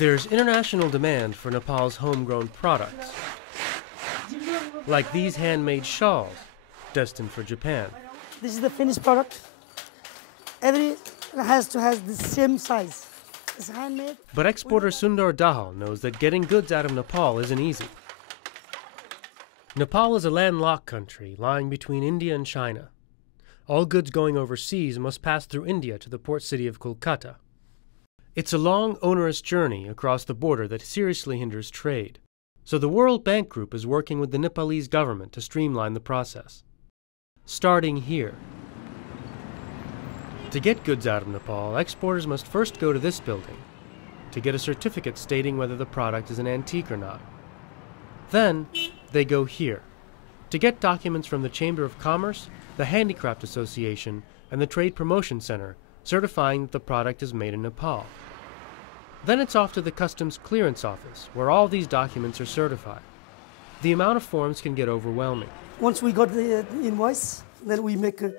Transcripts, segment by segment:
There's international demand for Nepal's homegrown products, like these handmade shawls, destined for Japan. This is the finished product. Every has to have the same size. It's handmade. But exporter Sundar Dahal knows that getting goods out of Nepal isn't easy. Nepal is a landlocked country lying between India and China. All goods going overseas must pass through India to the port city of Kolkata. It's a long, onerous journey across the border that seriously hinders trade. So the World Bank Group is working with the Nepalese government to streamline the process. Starting here. To get goods out of Nepal, exporters must first go to this building to get a certificate stating whether the product is an antique or not. Then, they go here to get documents from the Chamber of Commerce, the Handicraft Association, and the Trade Promotion Center certifying that the product is made in Nepal. Then it's off to the Customs Clearance Office, where all these documents are certified. The amount of forms can get overwhelming. Once we got the invoice, then we make a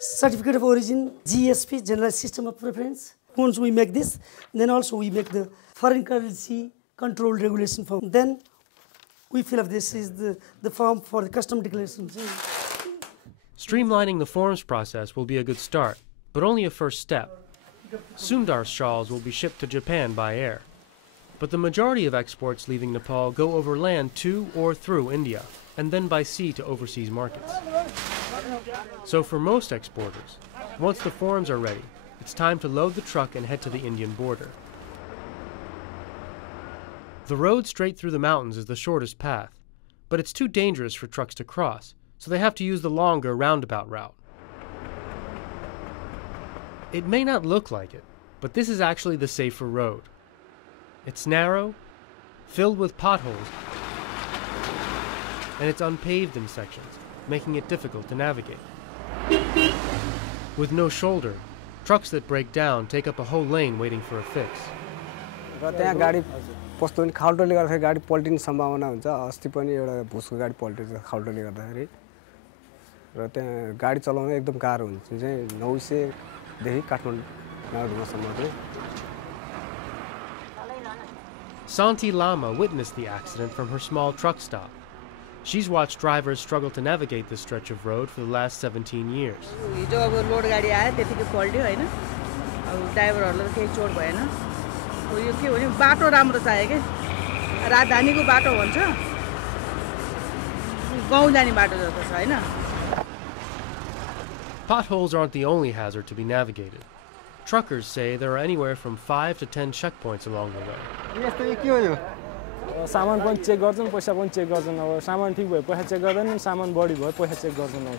certificate of origin, GSP, General System of Preference. Once we make this, then also we make the foreign currency control regulation form. Then we fill up this is the form for the custom declaration. Streamlining the forms process will be a good start, but only a first step. Sundar's shawls will be shipped to Japan by air. But the majority of exports leaving Nepal go over land to or through India, and then by sea to overseas markets. So for most exporters, once the forms are ready, it's time to load the truck and head to the Indian border. The road straight through the mountains is the shortest path, but it's too dangerous for trucks to cross, so they have to use the longer roundabout route. It may not look like it, but this is actually the safer road. It's narrow, filled with potholes, and it's unpaved in sections, making it difficult to navigate. With no shoulder, trucks that break down take up a whole lane waiting for a fix. Pasta पनि खाल्टोले गर्दाखेरि गाडी पल्टिने सम्भावना हुन्छ अस्ति पनि एउटा भुसको गाडी पल्टेछ खाल्टोले गर्दाखेरि र त्यहाँ गाडी चलाउन एकदम गाह्रो हुन्छ चाहिँ 900 देखि काठमाडौँसम्म चाहिँ Santi Lama witnessed the accident from her small truck stop. She's watched drivers struggle to navigate this stretch of road for the last 17 years. हिजो अब लोड गाडी आयो त्यतिकै पल्ट्यो हैन अब ड्राइभरहरुलाई केही चोट भएन यो के भने बाटो राम्रो चाहियो के राजधानीको बाटो भन्छ गाउँ जाने बाटो जस्तो छ हैन Potholes aren't the only hazard to be navigated. Truckers say there are anywhere from 5 to 10 checkpoints along the way. यस्तो के हो यो सामान पनि चेक गर्छन् पैसा पनि चेक गर्छन् अब सामान ठीक भए पैसा चेक गर्दैनन् सामान बढी भए पैसा चेक गर्छन् अब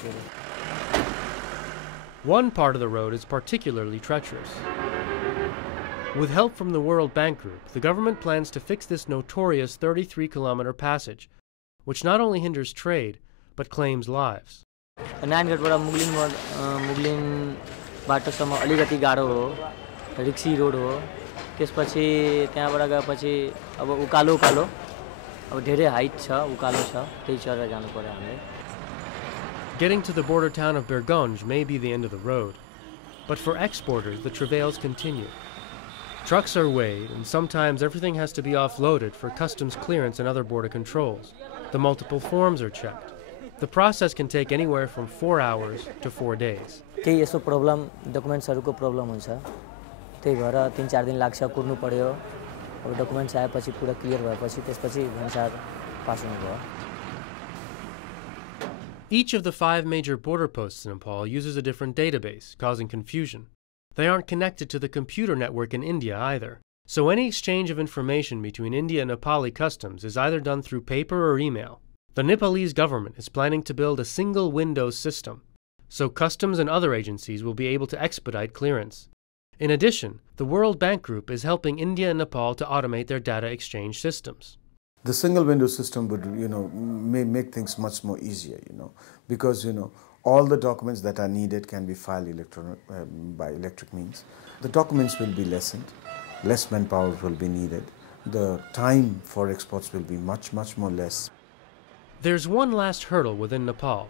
One part of the road is particularly treacherous. With help from the World Bank Group, the government plans to fix this notorious 33-kilometer passage, which not only hinders trade, but claims lives. नानगढबाट Mugling बाटोसम्म अलिकति गाह्रो हो रिक्सी road हो त्यसपछि त्यहाँबाट गएपछि अब उकालो अब धेरै हाइट छ उकालो छ त्यही चढेर जानु पर्यो हामीले Getting to the border town of Bergonj may be the end of the road, but for exporters the travails continue. Trucks are weighed, and sometimes everything has to be offloaded for customs clearance and other border controls. The multiple forms are checked. The process can take anywhere from 4 hours to 4 days. केही यसो problem डकुमेन्ट्सहरुको problem हुन्छ त्यही भएर 3-4 दिन लाग्छ कुर्नु पर्यो अब documents आएपछि पुरा क्लियर भएपछि त्यसपछि भन्सार पास हुनुभयो Each of the 5 major border posts in Nepal uses a different database, causing confusion. They aren't connected to the computer network in India either, so any exchange of information between India and Nepali customs is either done through paper or email. The Nepalese government is planning to build a single window system, so customs and other agencies will be able to expedite clearance. In addition, the World Bank Group is helping India and Nepal to automate their data exchange systems. The single window system would, may make things much more easier, because, all the documents that are needed can be filed by electric means. The documents will be lessened, less manpower will be needed. The time for exports will be much, much more less. There's one last hurdle within Nepal.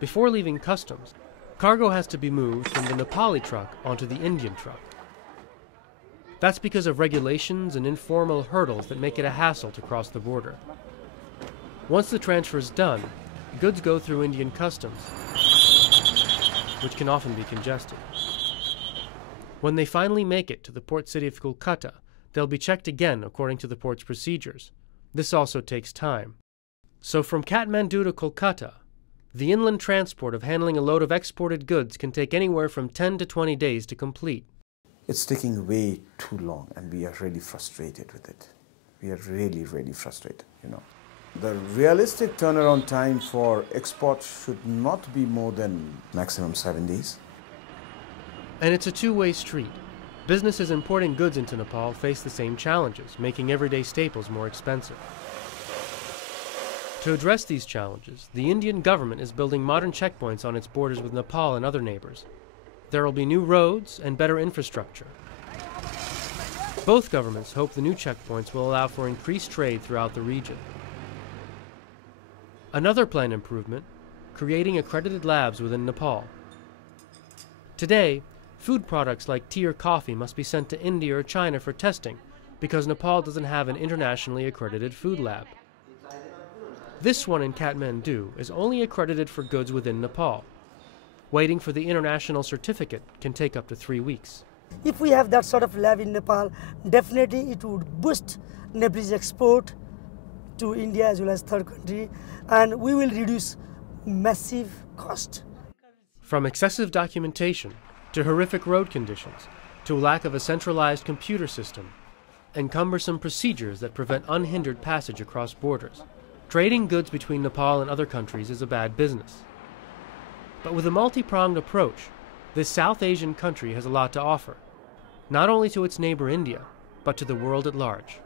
Before leaving customs, cargo has to be moved from the Nepali truck onto the Indian truck. That's because of regulations and informal hurdles that make it a hassle to cross the border. Once the transfer is done, goods go through Indian customs, which can often be congested. When they finally make it to the port city of Kolkata, they'll be checked again according to the port's procedures. This also takes time. So from Kathmandu to Kolkata, the inland transport of handling a load of exported goods can take anywhere from 10 to 20 days to complete. It's taking way too long, and we are really frustrated with it. We are really, really frustrated, you know. The realistic turnaround time for export should not be more than maximum 7 days. And it's a two-way street. Businesses importing goods into Nepal face the same challenges, making everyday staples more expensive. To address these challenges, the Indian government is building modern checkpoints on its borders with Nepal and other neighbors. There will be new roads and better infrastructure. Both governments hope the new checkpoints will allow for increased trade throughout the region. Another planned improvement, creating accredited labs within Nepal. Today, food products like tea or coffee must be sent to India or China for testing because Nepal doesn't have an internationally accredited food lab. This one in Kathmandu is only accredited for goods within Nepal. Waiting for the international certificate can take up to 3 weeks. If we have that sort of lab in Nepal, definitely it would boost Nepalese export to India as well as third country, and we will reduce massive cost. From excessive documentation to horrific road conditions to lack of a centralized computer system and cumbersome procedures that prevent unhindered passage across borders, trading goods between Nepal and other countries is a bad business. But with a multi-pronged approach, this South Asian country has a lot to offer, not only to its neighbor India, but to the world at large.